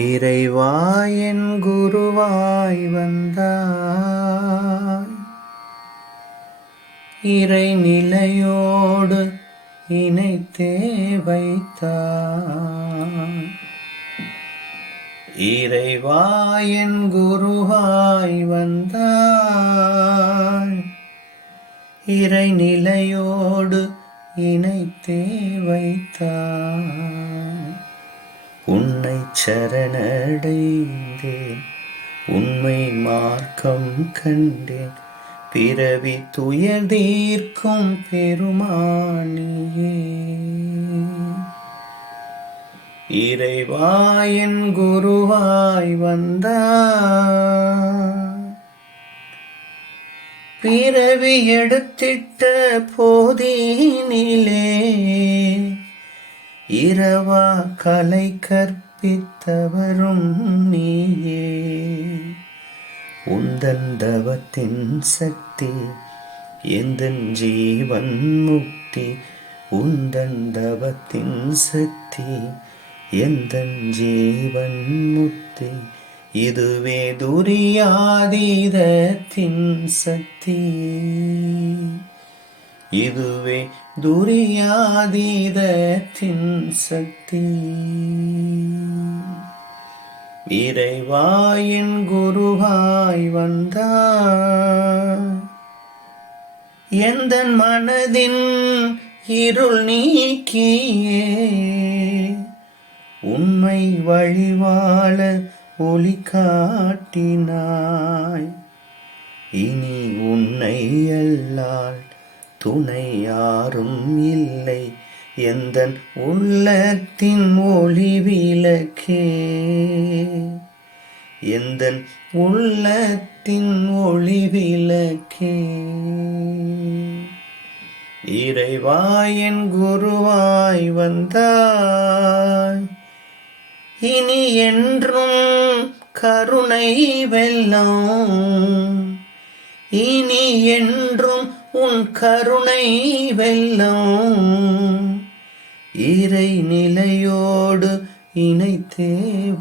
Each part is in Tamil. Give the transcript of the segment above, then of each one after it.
இறைவா என் குருவாய் வந்தாய், இறைநிலையோடு இணைத்தே வைத்தாய். இறைவா என் குருவாய் வந்தாய், இறைநிலையோடு இணைத்தே வைத்தாய். உன்னை சரணடைந்தேன், உண்மை மார்க்கம் கண்டேன், பிறவி துயர் தீர்க்கும் பெருமானியே. இறைவா என் குருவாய் வந்தாய், பிறவி எடுத்திட்ட போதினிலே இரவா கலை கற்பித்தவரும் நீயே. உந்தன் தவத்தின் சக்தி எந்தன் ஜீவன் முக்தி, உந்தன் தவத்தின் சக்தி எந்தன் ஜீவன் முக்தி. இதுவே துரியாதீதத்தின் சக்தி, இதுவே துரியாதீதத்தின் சக்தி. இறைவா என் குருவாய் வந்தாய், எந்தன் மனதின் இருள் நீக்கியே உண்மை வழிவாழ ஒளி காட்டினாய். இனி உன்னை அல்லால் துணை யாரும் இல்லை, எந்தன் உள்ளத்தின் ஒளி விளக்கே, எந்தன் உள்ளத்தின் ஒளி விளக்கே. இறைவா என் குருவாய் வந்தாய், இனி என்றும் கருணை வெல்லம், இனி என்றும் உன் கருணை வெல்லம். இறை நிலையோடு இணைத்தே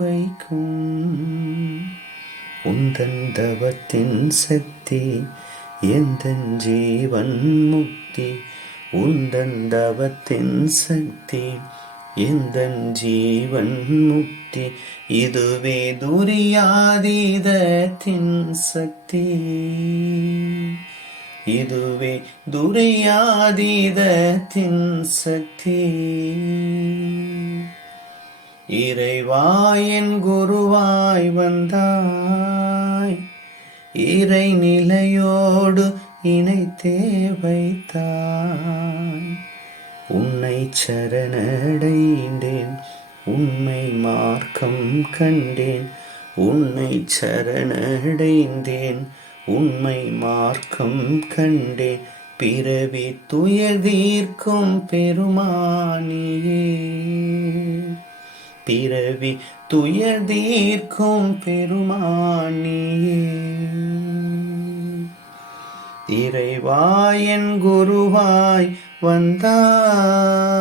வைக்கும் உந்தன் தவத்தின் சக்தி எந்தன் ஜீவன் முக்தி, உந்தன் தவத்தின் சக்தி எந்தன் ஜீவன் முக்தி. இதுவே துரியாதீதத்தின் சக்தி, இதுவே துரியாதீதத்தின் சக்தி. இறைவா என் குருவாய் வந்தாய், இறைநிலையோடு இணைத்தே வைத்தாய். உன்னை சரணடைந்தேன், உண்மை மார்க்கம் கண்டேன், உன்னை சரணடைந்தேன், உண்மை மார்க்கம் கண்டேன், பிறவி துயர் தீர்க்கும் பெருமானியே, பிறவி துயர் தீர்க்கும் பெருமானியே. இறைவா என் குருவாய் வந்தாய்.